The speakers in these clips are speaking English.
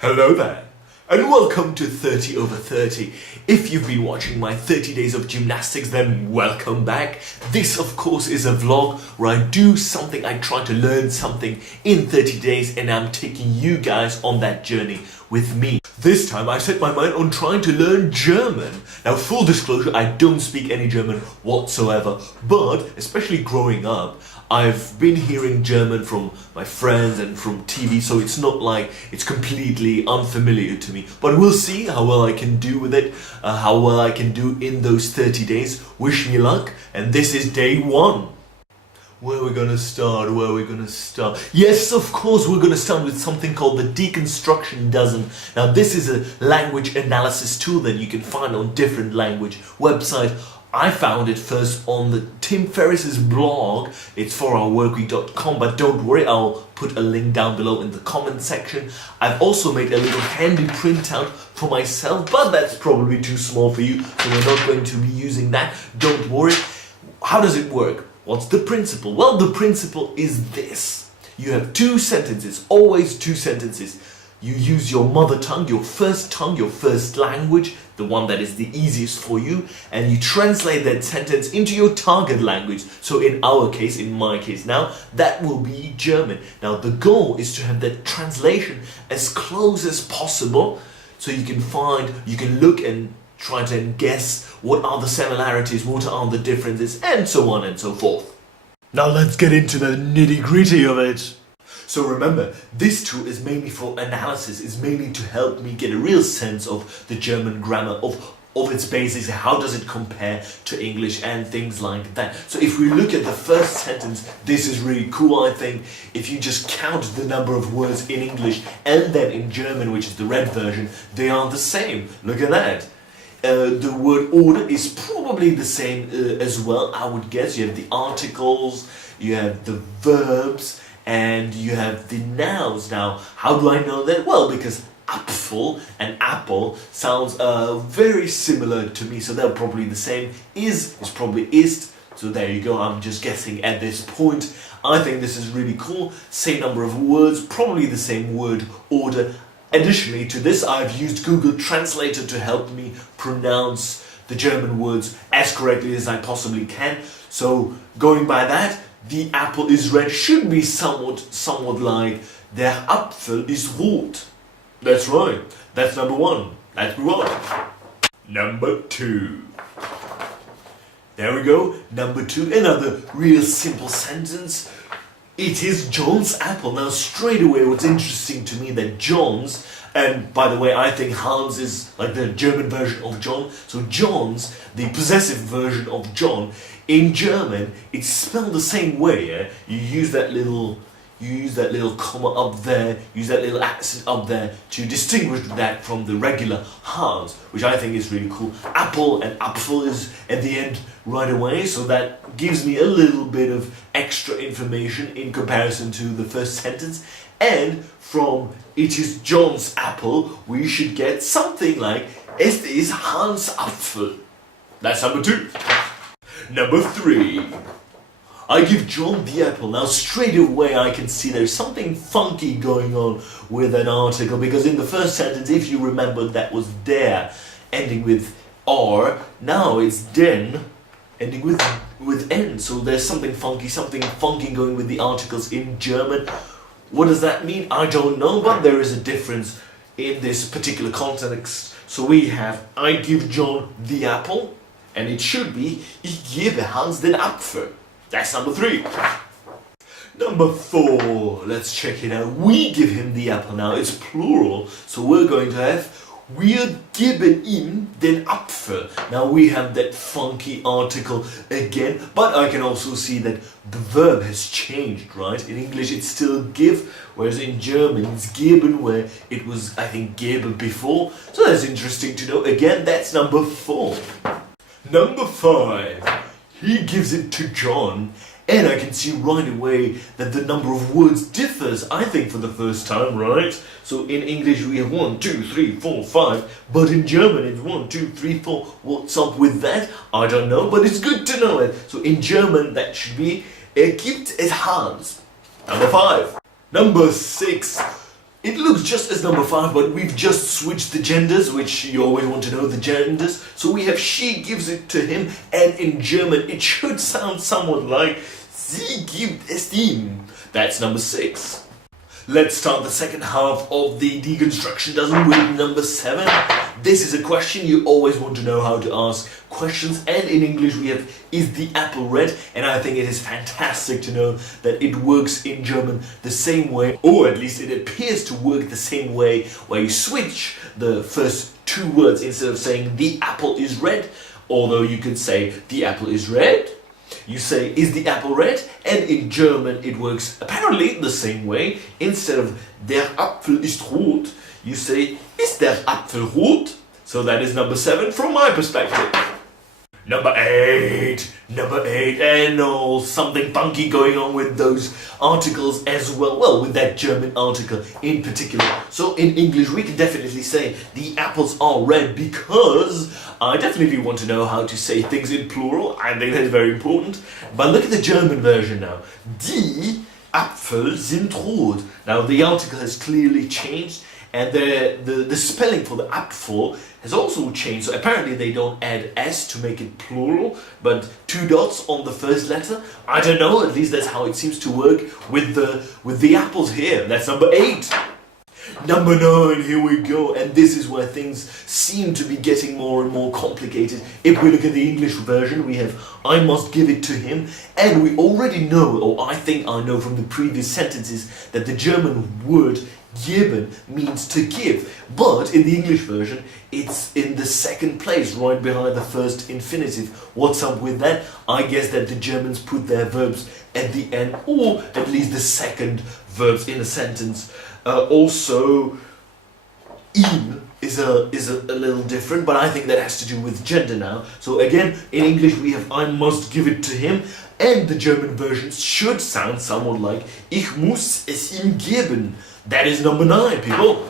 Hello there, and welcome to 30 over 30. If you've been watching my 30 days of gymnastics, then welcome back. This, of course, is a vlog where I do something, I try to learn something in 30 days, and I'm taking you guys on that journey with me. This time I set my mind on trying to learn German. Now, full disclosure, I don't speak any German whatsoever, but especially growing up, I've been hearing German from my friends and from TV, so it's not like it's completely unfamiliar to me. But we'll see how well I can do with it, how well I can do in those 30 days. Wish me luck, and this is day one. Where are we gonna start? Yes, of course, we're gonna start with something called the DECONSTRUCTION DOZEN. Now, this is a language analysis tool that you can find on different language websites. I found it first on the Tim Ferriss's blog. It's forourworkweek.com, but don't worry, I'll put a link down below in the comment section. I've also made a little handy printout for myself, but that's probably too small for you, so we're not going to be using that. Don't worry. How does it work? What's the principle? Well, the principle is this. You have two sentences, always two sentences. You use your mother tongue, your first language, the one that is the easiest for you, and you translate that sentence into your target language. So in our case, in my case now, that will be German. Now the goal is to have that translation as close as possible, so you can look and try to guess what are the similarities, what are the differences, and so on and so forth. Now let's get into the nitty-gritty of it. So remember, this tool is mainly for analysis, it's mainly to help me get a real sense of the German grammar, of its basics, how does it compare to English and things like that. So if we look at the first sentence, this is really cool, I think. If you just count the number of words in English and then in German, which is the red version, they are the same. Look at that. The word order is probably the same as well, I would guess. You have the articles, you have the verbs, and you have the nouns. Now, how do I know that? Well, because Apfel and apple sounds very similar to me, so they're probably the same. Is probably ist, so there you go, I'm just guessing at this point. I think this is really cool. Same number of words, probably the same word order. Additionally to this, I've used Google Translator to help me pronounce the German words as correctly as I possibly can. So going by that, the apple is red should be somewhat like der Apfel ist rot. That's right. That's number one. Let's move on. Number two. There we go. Number two. Another real simple sentence. It is John's apple. Now straight away, what's interesting to me that John's, and by the way, I think Hans is like the German version of John. So John's, the possessive version of John, in German, it's spelled the same way. Yeah? You use that little comma up there, use that little accent up there to distinguish that from the regular Hans, which I think is really cool. Apple and Apfel is at the end right away, so that gives me a little bit of extra information in comparison to the first sentence. And from it is John's apple, we should get something like es ist Hans Apfel. That's number two. Number three. I give John the apple. Now straight away I can see there's something funky going on with an article, because in the first sentence, if you remember, that was der ending with R. Now it's den ending with N. So there's something funky going with the articles in German. What does that mean? I don't know, but there is a difference in this particular context. So we have I give John the apple, and it should be ich gebe Hans den Apfel. That's number three. Number four, let's check it out. We give him the apple. Now it's plural, so we're going to have wir geben ihm den Apfel. Now we have that funky article again, but I can also see that the verb has changed, right? In English it's still give, whereas in German it's geben, where it was, I think, gebe before. So that's interesting to know. Again, that's number four. Number five. He gives it to John, and I can see right away that the number of words differs, I think, for the first time, right? So in English we have 1, 2, 3, 4, 5, but in German it's 1, 2, 3, 4. What's up with that? I don't know, but it's good to know it. So in German that should be gibt es Hans. Number five. Number six. It looks just as number 5, but we've just switched the genders, which you always want to know the genders. So we have she gives it to him, and in German it should sound somewhat like sie gibt es ihm. That's number 6. Let's start the second half of the deconstruction dozen with number 7. This is a question you always want to know how to ask questions, and in English we have is the apple red, and I think it is fantastic to know that it works in German the same way, or at least it appears to work the same way, where you switch the first 2 words instead of saying the apple is red, although you could say the apple is red. You say, is the apple red? And in German it works apparently the same way. Instead of der Apfel ist rot, you say, ist der Apfel rot? So that is number 7 from my perspective. Number 8, and oh, something funky going on with those articles as well. Well, with that German article in particular. So in English we can definitely say the apples are red, because I definitely want to know how to say things in plural. I think that's very important. But look at the German version now. Die Apfel sind rot. Now the article has clearly changed, and the spelling for the Apfel has also changed. So apparently they don't add S to make it plural, but 2 dots on the first letter. I don't know, at least that's how it seems to work with the apples here. That's number 8. Number 9, here we go, and this is where things seem to be getting more and more complicated. If we look at the English version, we have I must give it to him, and we already know, or I think I know from the previous sentences, that the German word geben means to give, but in the English version it's in the second place, right behind the first infinitive. What's up with that? I guess that the Germans put their verbs at the end, or at least the second verbs in a sentence. Also, ihm is a little different, but I think that has to do with gender now. So again, in English we have I must give it to him, and the German version should sound somewhat like ich muss es ihm geben. That is number 9, people.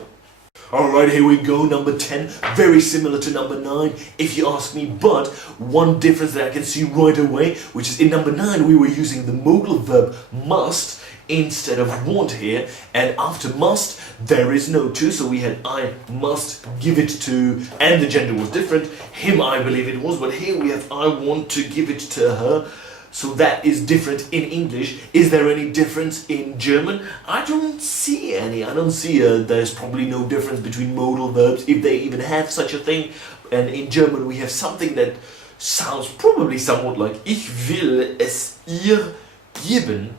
Alright, here we go, number 10, very similar to number 9 if you ask me, but one difference that I can see right away, which is in number 9 we were using the modal verb must instead of want here, and after must there is no to, so we had I must give it to, and the gender was different, him I believe it was, but here we have I want to give it to her. So that is different in English. Is there any difference in German? I don't see any. I don't see there's probably no difference between modal verbs, if they even have such a thing. And in German we have something that sounds probably somewhat like ich will es ihr geben.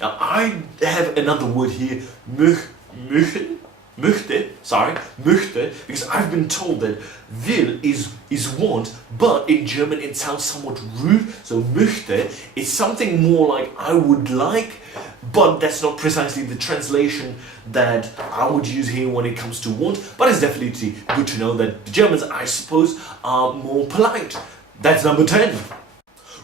Now I have another word here, möchte, because I've been told that will is want, but in German it sounds somewhat rude, so möchte is something more like I would like, but that's not precisely the translation that I would use here when it comes to want, but it's definitely good to know that the Germans, I suppose, are more polite. That's number 10.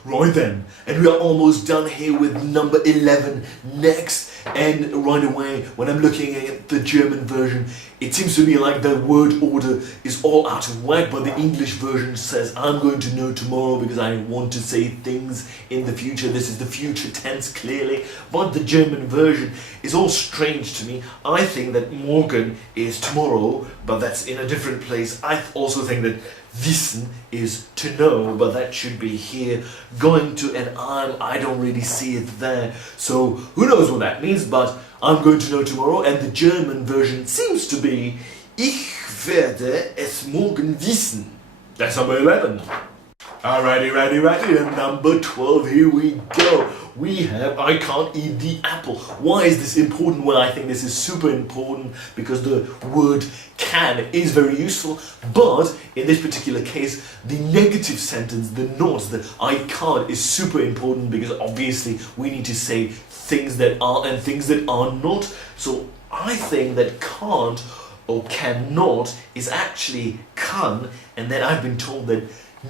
Right then, and we are almost done here with number 11 next, and right away when I'm looking at the German version it seems to me like the word order is all out of whack, but the English version says I'm going to know tomorrow because I want to say things in the future. This is the future tense clearly, but the German version is all strange to me. I think that morgen is tomorrow, but that's in a different place. I also think that wissen is to know, but that should be here. Going to and I don't really see it there. So who knows what that means, but I'm going to know tomorrow, and the German version seems to be ich werde es morgen wissen. That's number 11. Alrighty, and number 12, here we go. We have I can't eat the apple. Why is this important? Well, I think this is super important because the word can is very useful, but in this particular case, the negative sentence, the not, the I can't is super important because obviously we need to say things that are and things that are not. So I think that can't or cannot is actually kann, and then I've been told that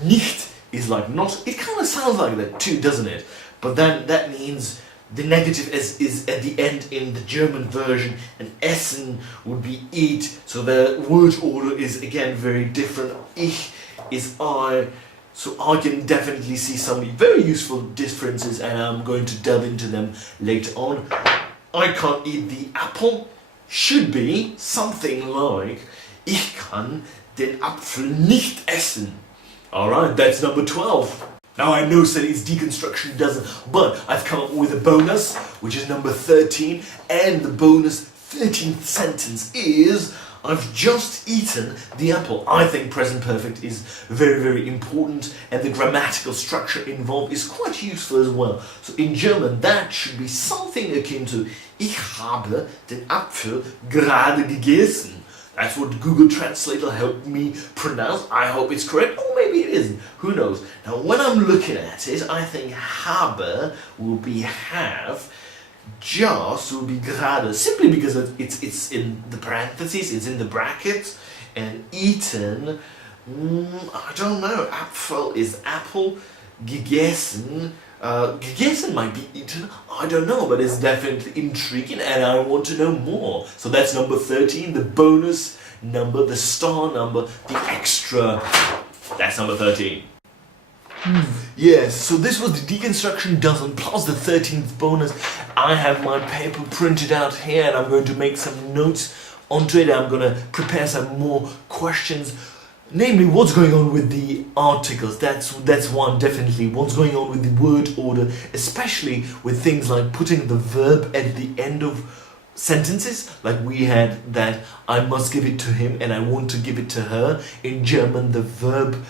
nicht is like not. It kind of sounds like that too, doesn't it? But then that means the negative is at the end in the German version, and essen would be eat, so the word order is again very different. Ich is I, so I can definitely see some very useful differences, and I'm going to delve into them later on. I can't eat the apple. should be something like Ich kann den Apfel nicht essen. Alright, that's number 12. Now I know that it's deconstruction dozen, but I've come up with a bonus, which is number 13, and the bonus 13th sentence is I've just eaten the apple. I think present perfect is very, very important, and the grammatical structure involved is quite useful as well. So in German, that should be something akin to Ich habe den Apfel gerade gegessen. That's what Google Translator helped me pronounce. I hope it's correct, or maybe it isn't. Who knows? Now, when I'm looking at it, I think habe will be have. Just will be gerade, simply because it's in the parentheses, it's in the brackets, and eaten, I don't know, Apfel is apple, gegessen, gegessen might be eaten, I don't know, but it's definitely intriguing and I want to know more. So that's number 13, the bonus number, the star number, the extra, that's number 13. Yes, so this was the deconstruction dozen plus the 13th bonus. I have my paper printed out here and I'm going to make some notes onto it. I'm going to prepare some more questions. Namely, what's going on with the articles? That's one, definitely. What's going on with the word order, especially with things like putting the verb at the end of sentences, like we had that I must give it to him and I want to give it to her. In German, the verb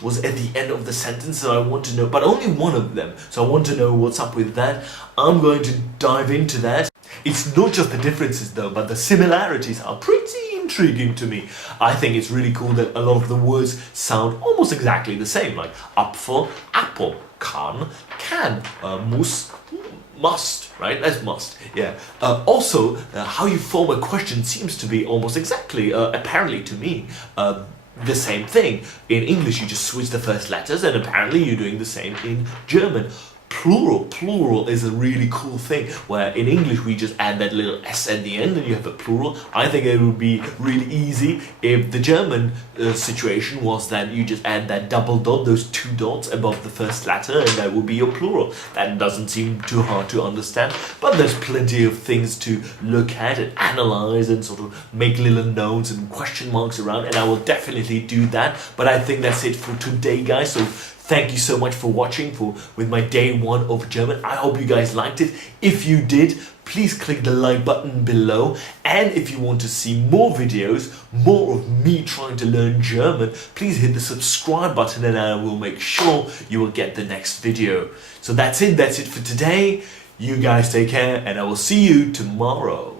was at the end of the sentence, so I want to know, but only one of them, so I want to know what's up with that. I'm going to dive into that. It's not just the differences though, but the similarities are pretty intriguing to me. I think it's really cool that a lot of the words sound almost exactly the same, like Apfel, apple, kann, muss, must, right? That's must, yeah. Also, how you form a question seems to be almost exactly, apparently to me, the same thing. In English you just switch the first letters, and apparently you're doing the same in German. Plural is a really cool thing, where in English we just add that little s at the end and you have a plural. I think it would be really easy if the German situation was that you just add that double dot, those two dots above the first letter, and that would be your plural. That doesn't seem too hard to understand, but there's plenty of things to look at and analyze and sort of make little notes and question marks around, and I will definitely do that. But I think that's it for today, guys. So thank you so much for watching with my day 1 of German. I hope you guys liked it. If you did, please click the like button below. And if you want to see more videos, more of me trying to learn German, please hit the subscribe button and I will make sure you will get the next video. So that's it for today. You guys take care and I will see you tomorrow.